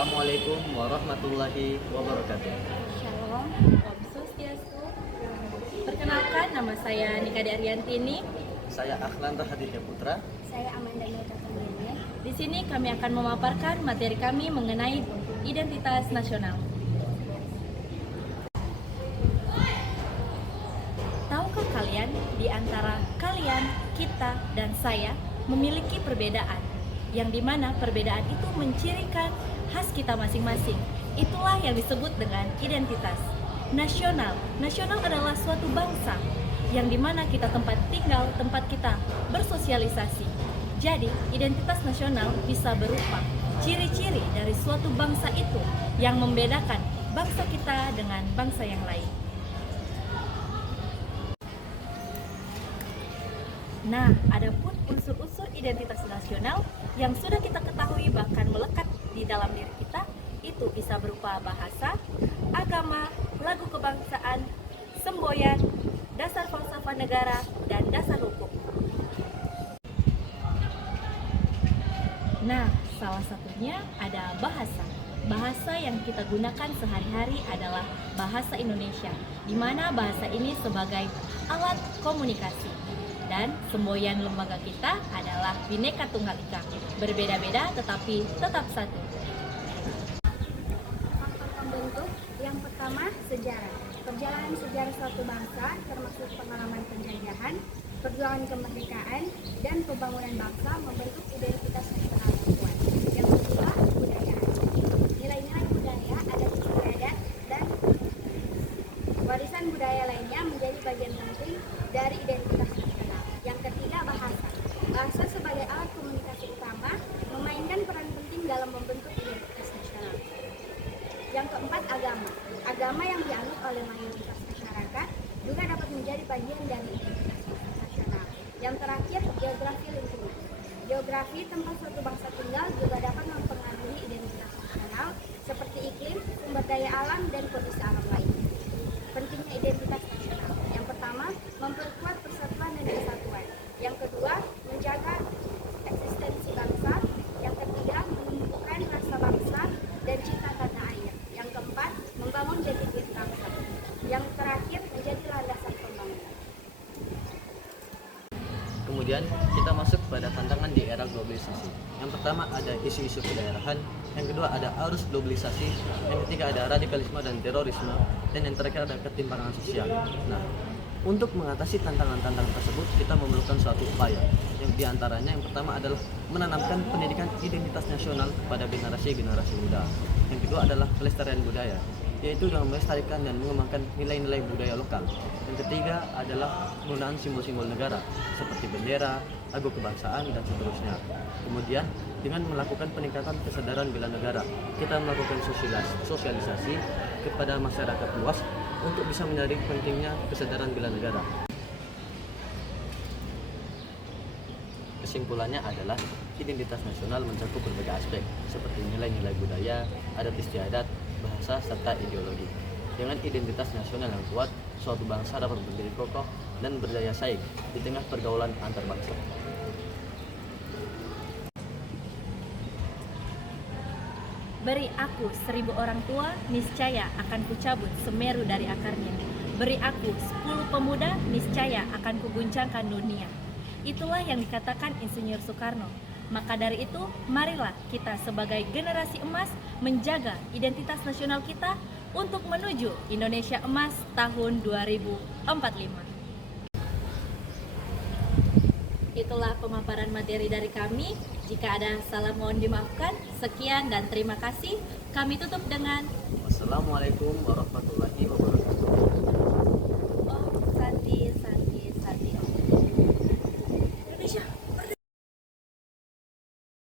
Assalamualaikum warahmatullahi wabarakatuh. Shalom, Om Swastiastu. Perkenalkan, nama saya Nika Dariyantini. Saya Akhlan Rahaditya Putra. Saya Amanda Nurul Kamiliani. Di sini kami akan memaparkan materi kami mengenai identitas nasional. Tahukah kalian, di antara kalian, kita, dan saya memiliki perbedaan, yang dimana perbedaan itu mencirikan khas kita masing-masing. Itulah yang disebut dengan identitas nasional. Nasional adalah suatu bangsa yang dimana kita tempat tinggal, tempat kita bersosialisasi. Jadi, identitas nasional bisa berupa ciri-ciri dari suatu bangsa itu yang membedakan bangsa kita dengan bangsa yang lain. Nah, adapun unsur-unsur identitas nasional yang sudah kita ketahui bahkan melekat di dalam diri kita, itu bisa berupa bahasa, agama, lagu kebangsaan, semboyan, dasar falsafah negara, dan dasar hukum. Nah, salah satunya ada bahasa. Bahasa yang kita gunakan sehari-hari adalah bahasa Indonesia, di mana bahasa ini sebagai alat komunikasi. Dan semboyan lembaga kita adalah Bhinneka Tunggal Ika, berbeda-beda tetapi tetap satu. Faktor pembentuk yang pertama, sejarah. Perjalanan sejarah suatu bangsa termasuk pengalaman penjajahan, perjuangan kemerdekaan, dan pembangunan bangsa membentuk identitas nasional yang kuat. Yang kedua, kebudayaan. Nilai-nilai budaya, adat istiadat, dan warisan budaya lainnya menjadi bagian penting dari identitas nasional. Yang ketiga, bahasa. Bahasa sebagai alat komunikasi utama memainkan peran penting dalam membentuk identitas nasional. Yang keempat, agama. Agama yang dianut oleh mayoritas masyarakat juga dapat menjadi bagian dari identitas nasional. Yang terakhir, geografi lingkungan. Geografi tempat suatu bangsa tinggal juga dapat mempengaruhi identitas nasional seperti iklim, sumber daya alam, dan kondisi alam lainnya. Pentingnya identitas nasional. Yang pertama, memperkuat persatuan dan kesatuan. Yang kedua, menjaga eksistensi bangsa. Yang ketiga, menumbuhkan rasa bangsa dan cinta tanah air. Yang keempat, membangun jati diri bangsa. Yang terakhir, menjadi landasan pembangunan. Kemudian kita masuk pada tantangan di era globalisasi. Yang pertama ada isu-isu kedaerahan, yang kedua ada arus globalisasi, yang ketiga ada radikalisme dan terorisme, dan yang terakhir ada ketimpangan sosial. Nah, untuk mengatasi tantangan-tantangan tersebut kita memerlukan suatu upaya. Yang diantaranya yang pertama adalah menanamkan pendidikan identitas nasional kepada generasi-generasi muda. Yang kedua adalah pelestarian budaya, yaitu dengan melestarikan dan mengembangkan nilai-nilai budaya lokal. Yang ketiga adalah penggunaan simbol-simbol negara seperti bendera, lagu kebangsaan, dan seterusnya. Kemudian dengan melakukan peningkatan kesadaran bela negara, kita melakukan sosialisasi kepada masyarakat luas untuk bisa menyadari pentingnya kesadaran bela negara. Kesimpulannya adalah identitas nasional mencakup berbagai aspek seperti nilai-nilai budaya, adat istiadat, bahasa, serta ideologi. Dengan identitas nasional yang kuat, suatu bangsa dapat berdiri kokoh dan berdaya saing di tengah pergaulan antar bangsa. Beri aku 1000 orang tua, niscaya akan kucabut Semeru dari akarnya. Beri aku 10 pemuda, niscaya akan kuguncangkan dunia. Itulah yang dikatakan Insinyur Soekarno. Maka dari itu, marilah kita sebagai generasi emas menjaga identitas nasional kita untuk menuju Indonesia Emas tahun 2045. Itulah pemaparan materi dari kami. Jika ada salah mohon dimaafkan. Sekian dan terima kasih. Kami tutup dengan Wassalamualaikum warahmatullahi wabarakatuh.